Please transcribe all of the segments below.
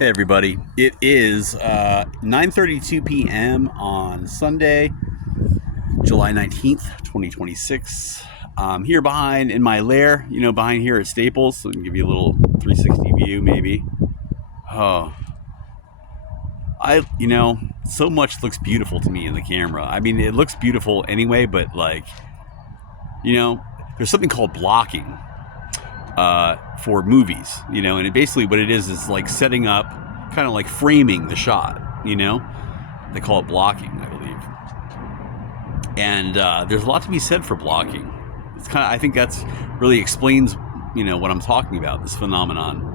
Hey everybody, it is 9:32 p.m. on Sunday, July 19th, 2026. I'm here behind in my lair, behind here at Staples, so I can give you a little 360 view maybe. Oh, so much looks beautiful to me in the camera. I mean, it looks beautiful anyway, but there's something called blocking for movies, and basically what it is like setting up, kind of like framing the shot, They call it blocking, I believe. And there's a lot to be said for blocking. I think that's really explains, what I'm talking about, this phenomenon.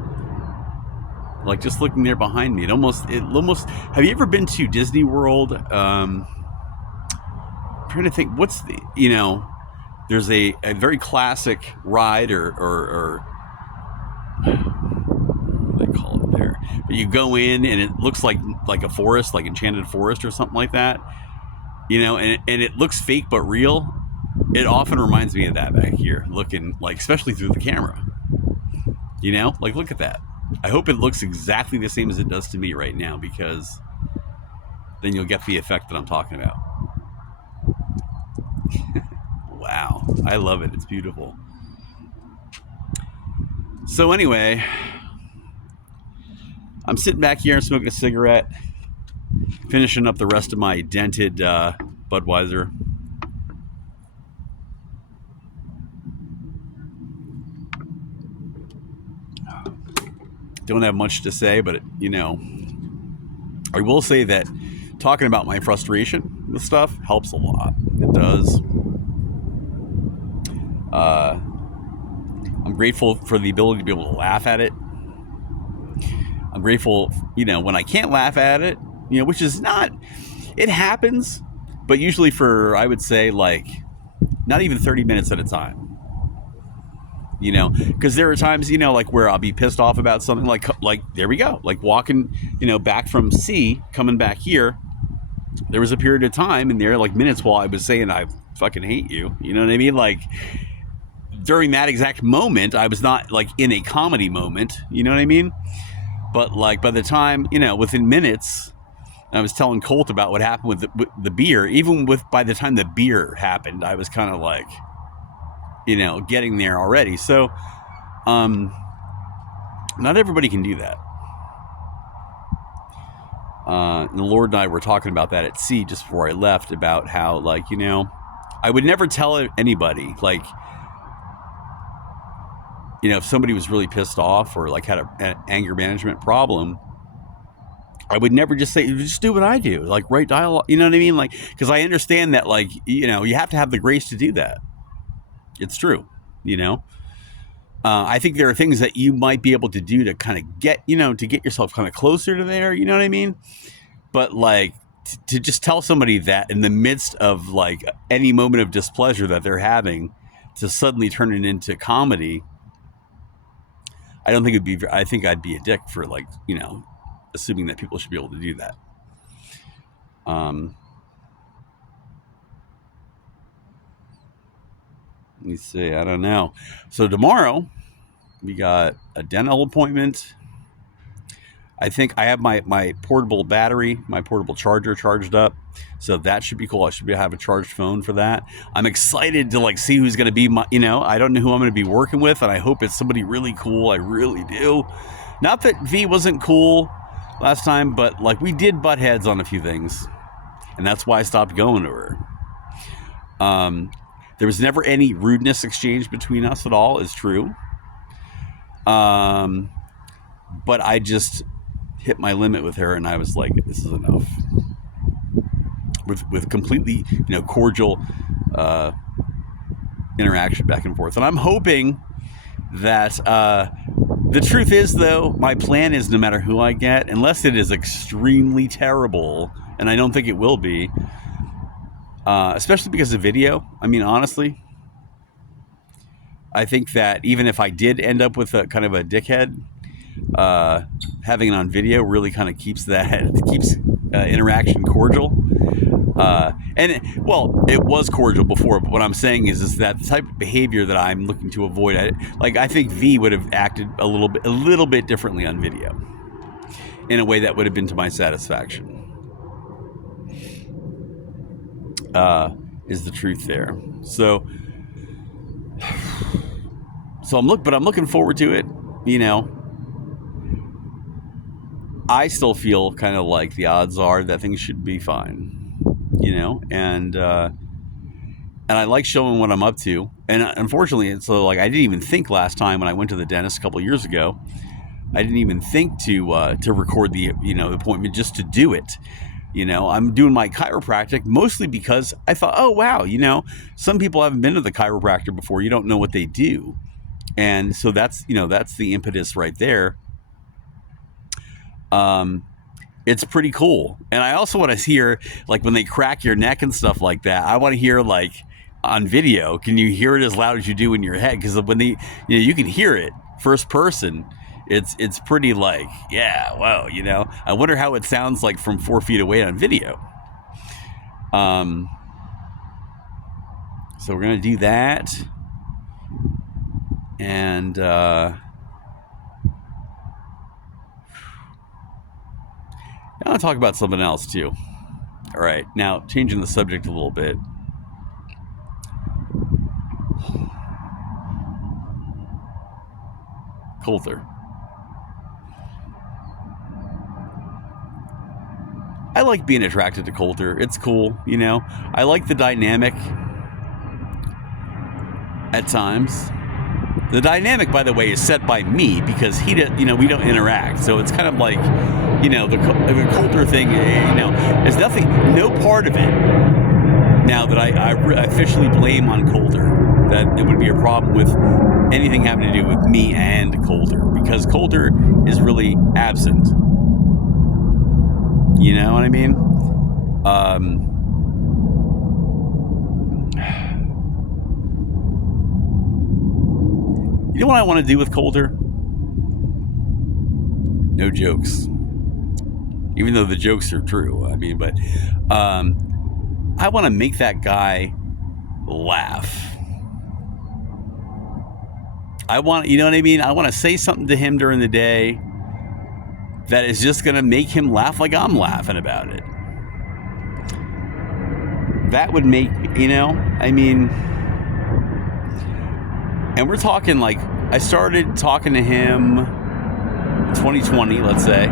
Like just looking there behind me, it almost, have you ever been to Disney World? I'm trying to think, there's a very classic ride or what do they call it there? But you go in and it looks like a forest, like Enchanted Forest or something like that, and it looks fake but real. It often reminds me of that back here, looking like, especially through the camera. Like look at that. I hope it looks exactly the same as it does to me right now, because then you'll get the effect that I'm talking about. Wow, I love it. It's beautiful. So anyway, I'm sitting back here and smoking a cigarette, finishing up the rest of my dented Budweiser. Don't have much to say, but I will say that talking about my frustration with stuff helps a lot. It does. I'm grateful for the ability to be able to laugh at it. I'm grateful, when I can't laugh at it, which is not, it happens, but usually for, I would say, like, not even 30 minutes at a time. Because there are times, like where I'll be pissed off about something, like there we go, like walking, back from C, coming back here. There was a period of time in there, like minutes, while I was saying, I fucking hate you. You know what I mean? Like, during that exact moment, I was not like in a comedy moment, you know what I mean? But like by the time, within minutes, I was telling Colt about what happened with the beer. Even by the time the beer happened, I was kind of like, getting there already. So, not everybody can do that. And the Lord and I were talking about that at sea just before I left, about how, like, I would never tell anybody, like, if somebody was really pissed off or like had an anger management problem, I would never just say, just do what I do, like write dialogue, you know what I mean? Like, because I understand that, like, you have to have the grace to do that. It's true, I think there are things that you might be able to do to kind of get, to get yourself kind of closer to there, you know what I mean? But like, to just tell somebody that in the midst of like any moment of displeasure that they're having, to suddenly turn it into comedy, I don't think I think I'd be a dick for, like, assuming that people should be able to do that. Let me see. I don't know. So tomorrow we got a dental appointment. I think I have my portable battery, my portable charger charged up. So that should be cool. I should have a charged phone for that. I'm excited to like see who's going to be my, I don't know who I'm going to be working with, and I hope it's somebody really cool. I really do. Not that V wasn't cool last time, but like we did butt heads on a few things, and that's why I stopped going to her. There was never any rudeness exchanged between us at all, is true. But I just hit my limit with her, and I was like, this is enough. With completely, cordial interaction back and forth. And I'm hoping that the truth is, though, my plan is, no matter who I get, unless it is extremely terrible, and I don't think it will be, especially because of video. I mean, honestly, I think that even if I did end up with a kind of a dickhead, having it on video really kind of keeps interaction cordial. It was cordial before, but what I'm saying is that the type of behavior that I'm looking to avoid, I think V would have acted a little bit differently on video. in a way that would have been to my satisfaction. Is the truth there. So I'm looking forward to it. You know, I still feel kind of like the odds are that things should be fine. You know, and I like showing what I'm up to. And unfortunately, it's so like I didn't even think last time when I went to the dentist a couple of years ago. I didn't even think to record the appointment just to do it. You know, I'm doing my chiropractic mostly because I thought, oh, wow, some people haven't been to the chiropractor before. You don't know what they do. And so that's the impetus right there. It's pretty cool. And I also want to hear, like, when they crack your neck and stuff like that, I want to hear, like, on video, can you hear it as loud as you do in your head? Because when you can hear it first person. It's pretty like, yeah, whoa, I wonder how it sounds like from 4 feet away on video. So we're going to do that. And I want to talk about something else too. All right, now changing the subject a little bit. Coulter. I like being attracted to Coulter. It's cool, I like the dynamic at times. The dynamic, by the way, is set by me because we don't interact. So it's kind of like, the Coulter thing, there's no part of it now that I officially blame on Coulter, that it would be a problem with anything having to do with me and Coulter, because Coulter is really absent. You know what I mean? You know what I want to do with Coulter? No jokes. Even though the jokes are true. I mean, but I want to make that guy laugh. I want, you know what I mean? I want to say something to him during the day that is just going to make him laugh like I'm laughing about it. That would make, and we're talking like, I started talking to him in 2020, let's say.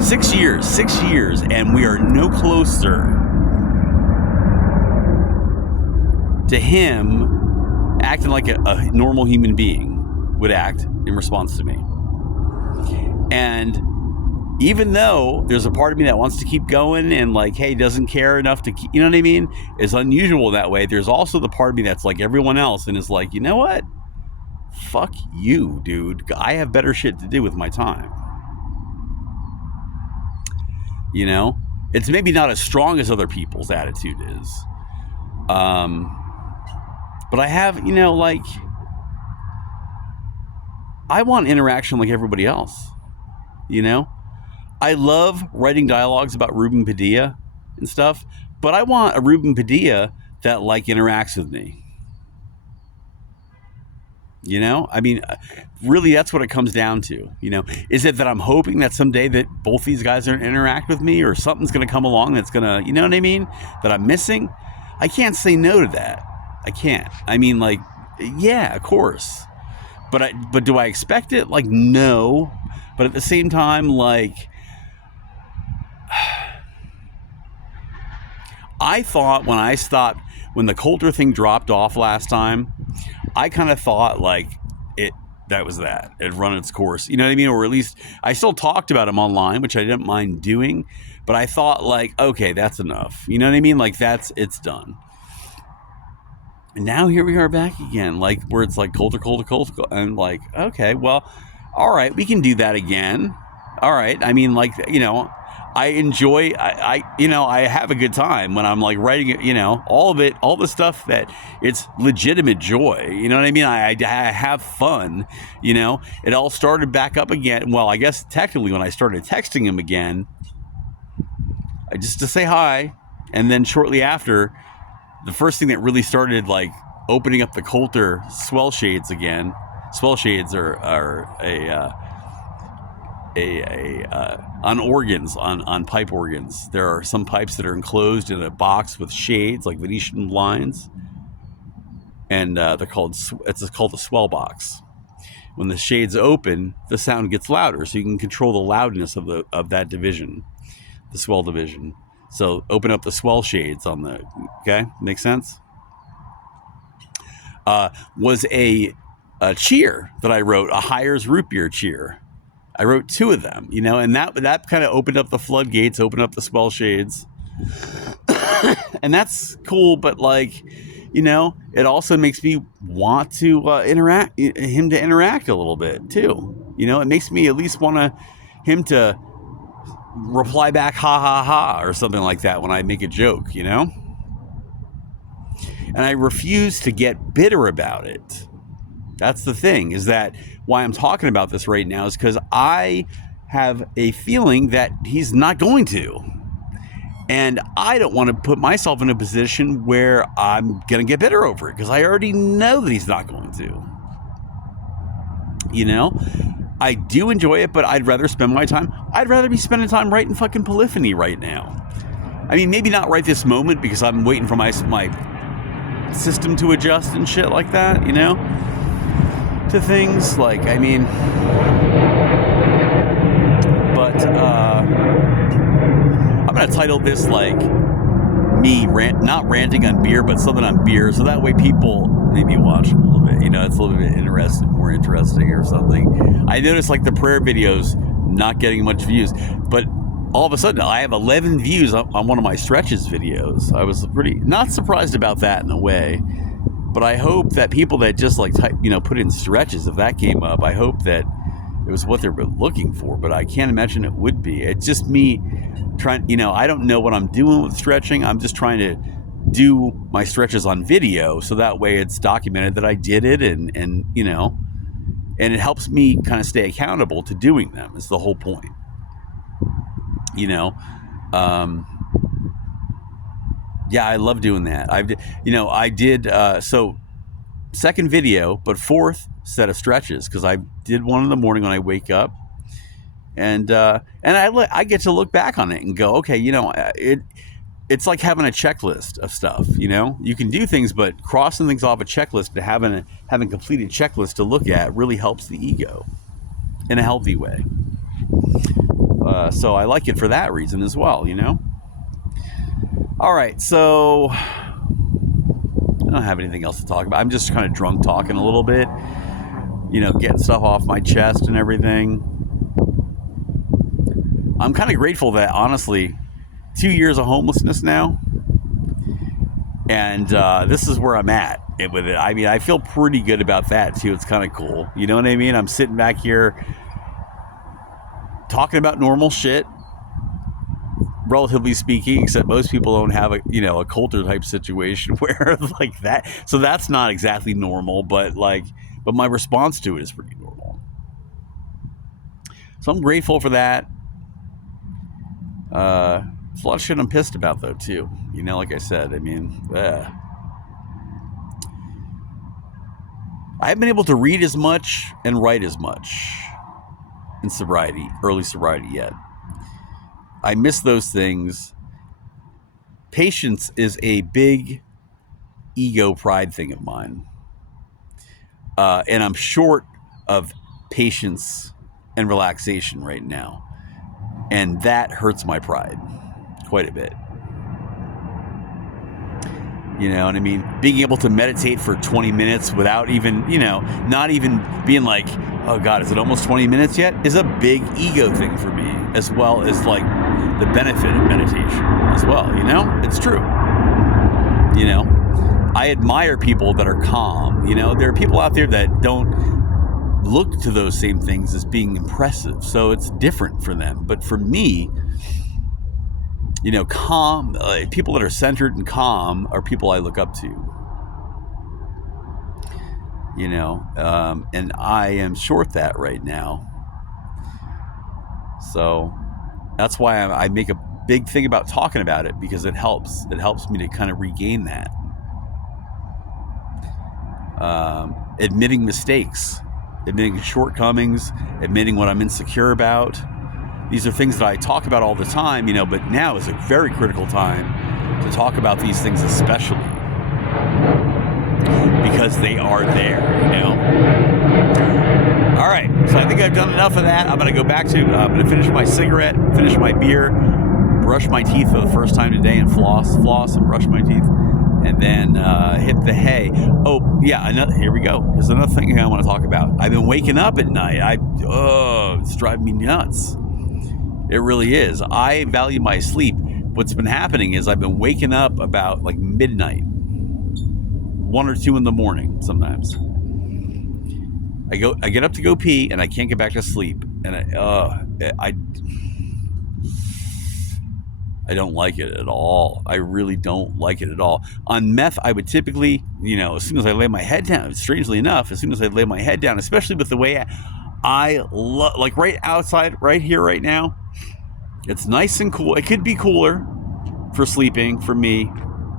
6 years, and we are no closer to him acting like a normal human being would act in response to me. And even though there's a part of me that wants to keep going and like, hey, doesn't care enough to keep, you know what I mean? It's unusual that way. There's also the part of me that's like everyone else and is like, you know what? Fuck you, dude. I have better shit to do with my time. It's maybe not as strong as other people's attitude is. But I have, I want interaction like everybody else. I love writing dialogues about Ruben Padilla and stuff, but I want a Ruben Padilla that like interacts with me. Really, that's what it comes down to. Is it that I'm hoping that someday that both these guys are going to interact with me, or something's going to come along that's going to, that I'm missing? I can't say no to that. I can't. Yeah, of course. But do I expect it? Like, no. But at the same time, like, I thought when the Coulter thing dropped off last time, I kind of thought like that was that. It had run its course. You know what I mean? Or at least I still talked about him online, which I didn't mind doing, but I thought like, okay, that's enough. You know what I mean? Like it's done. And now here we are back again, like where it's like Coulter. And like, okay, well, all right, we can do that again. All right. I enjoy, I have a good time when I'm like writing it, all of it, all the stuff that it's legitimate joy. You know what I mean? I have fun, it all started back up again. Well, I guess technically when I started texting him again, just to say hi. And then shortly after, the first thing that really started like opening up the Coulter swell shades again. Swell shades are on organs, on pipe organs. There are some pipes that are enclosed in a box with shades, like Venetian blinds, and they're called a swell box. When the shades open, the sound gets louder, so you can control the loudness of that division, the swell division. So open up the swell shades on the, okay, make sense? Was a cheer that I wrote, a Hires root beer cheer. I wrote 2 of them, you know, and that kind of opened up the floodgates, opened up the swell shades. And that's cool, but like, you know, it also makes me want to interact a little bit too. You know, it makes me at least want him to reply back ha ha ha or something like that when I make a joke, you know? And I refuse to get bitter about it. That's the thing, is that why I'm talking about this right now is because I have a feeling that he's not going to. And I don't want to put myself in a position where I'm going to get bitter over it, because I already know that he's not going to. You know? I do enjoy it, but I'd rather spend my time. I'd rather be spending time writing fucking Polyphony right now. I mean, maybe not right this moment, because I'm waiting for my system to adjust and shit like that, you know? To things like, I mean, but I'm gonna title this like me not ranting on beer, but something on beer, so that way people maybe watch a little bit, you know, it's a little bit more interesting or something. I noticed like the prayer videos not getting much views, but all of a sudden I have 11 views on one of my stretches videos. I was pretty not surprised about that in a way. But I hope that people that just like type, you know, put in stretches, if that came up, I hope that it was what they were looking for. But I can't imagine it would be. It's just me trying, you know, I don't know what I'm doing with stretching. I'm just trying to do my stretches on video, so that way it's documented that I did it, and you know, and it helps me kind of stay accountable to doing them. Is the whole point, you know. Yeah, I love doing that. I did so second video, but 4th set of stretches, because I did one in the morning when I wake up, and I get to look back on it and go, okay, you know, it's like having a checklist of stuff. You know, you can do things, but crossing things off a checklist, to having completed checklist to look at really helps the ego in a healthy way. So I like it for that reason as well, you know. All right, so I don't have anything else to talk about. I'm just kind of drunk talking a little bit, you know, getting stuff off my chest and everything. I'm kind of grateful that, honestly, 2 years of homelessness now, and this is where I'm at with it. I mean, I feel pretty good about that too. It's kind of cool, you know what I mean? I'm sitting back here talking about normal shit, relatively speaking, except most people don't have a Coulter type situation where like that. So that's not exactly normal, but my response to it is pretty normal. So I'm grateful for that. It's a lot of shit I'm pissed about though too. You know, like I said, I mean, I haven't been able to read as much and write as much in early sobriety yet. I miss those things. Patience is a big ego pride thing of mine. And I'm short of patience and relaxation right now. And that hurts my pride quite a bit. You know what I mean? Being able to meditate for 20 minutes without even, you know, not even being like, oh God, is it almost 20 minutes yet? Is a big ego thing for me, as well as like the benefit of meditation as well, you know? It's true. You know, I admire people that are calm. You know, there are people out there that don't look to those same things as being impressive, so it's different for them. But for me, you know, calm, people that are centered and calm are people I look up to. You know, and I am short that right now. So that's why I make a big thing about talking about it, because it helps. It helps me to kind of regain that. Admitting mistakes admitting shortcomings, admitting what I'm insecure about. These are things that I talk about all the time, you know, but now is a very critical time to talk about these things, especially because they are there, you know. All right, so I think I've done enough of that. I'm going to go back to, I'm going to finish my cigarette, finish my beer, brush my teeth for the first time today, and floss and brush my teeth, and then hit the hay. Oh, yeah, here we go. There's another thing I want to talk about. I've been waking up at night. It's driving me nuts. It really is. I value my sleep. What's been happening is I've been waking up about like midnight, 1 or 2 in the morning sometimes. I get up to go pee, and I can't get back to sleep, and I don't like it at all. I really don't like it at all. On meth, I would typically, you know, as soon as I lay my head down, strangely enough, as soon as I lay my head down, especially with the way I love, like right outside, right here, right now, it's nice and cool. It could be cooler for sleeping for me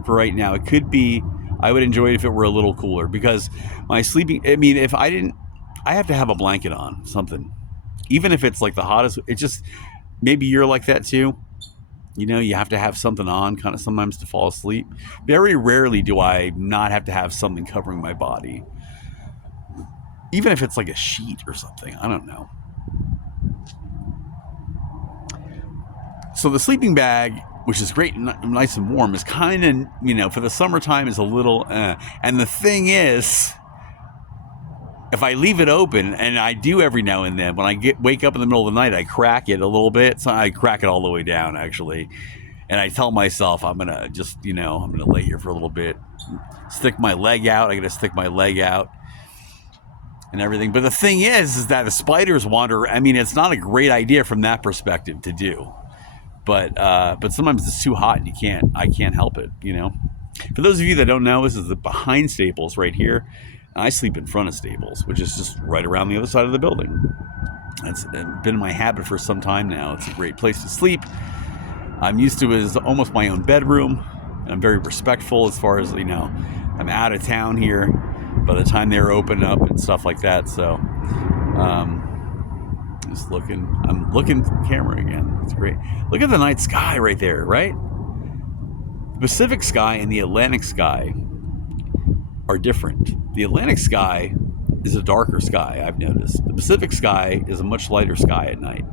for right now. It could be, I would enjoy it if it were a little cooler, because my sleeping, I mean, if I didn't, I have to have a blanket on, something. Even if it's like the hottest, it just, maybe you're like that too. You know, you have to have something on kind of sometimes to fall asleep. Very rarely do I not have to have something covering my body. Even if it's like a sheet or something, I don't know. So the sleeping bag, which is great and nice and warm, is kind of, you know, for the summertime is a little, and the thing is, if I leave it open, and I do every now and then, when I wake up in the middle of the night, I crack it a little bit. So I crack it all the way down, actually. And I tell myself, I'm going to just, you know, I'm going to lay here for a little bit, stick my leg out. I got to stick my leg out and everything. But the thing is that the spiders wander. I mean, it's not a great idea from that perspective to do. But sometimes it's too hot and I can't help it, you know. For those of you that don't know, this is the behind Staples right here. I sleep in front of Staples, which is just right around the other side of the building. It's been my habit for some time now. It's a great place to sleep. I'm used to it as almost my own bedroom. I'm very respectful as far as, you know, I'm out of town here by the time they're open up and stuff like that. So, just looking, I'm looking at the camera again. It's great. Look at the night sky right there, right? The Pacific sky and the Atlantic sky are different. The Atlantic sky is a darker sky, I've noticed. The Pacific sky is a much lighter sky at night.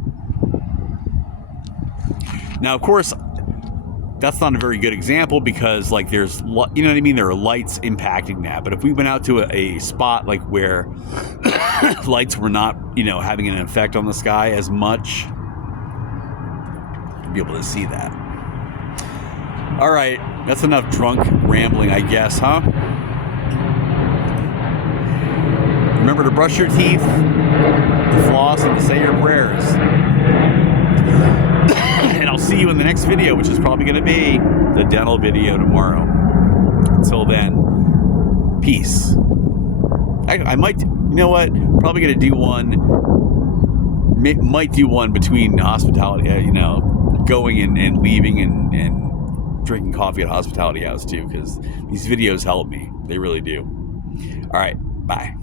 Now, of course, that's not a very good example because, like, there's, you know what I mean? There are lights impacting that. But if we went out to a spot, like, where lights were not, you know, having an effect on the sky as much, you'd be able to see that. All right, that's enough drunk rambling, I guess, huh? Remember to brush your teeth, to floss, and to say your prayers. And I'll see you in the next video, which is probably going to be the dental video tomorrow. Until then, peace. I might, you know what? Probably going to do one. Might do one between hospitality, you know, going and leaving and drinking coffee at Hospitality House too, because these videos help me. They really do. All right, bye.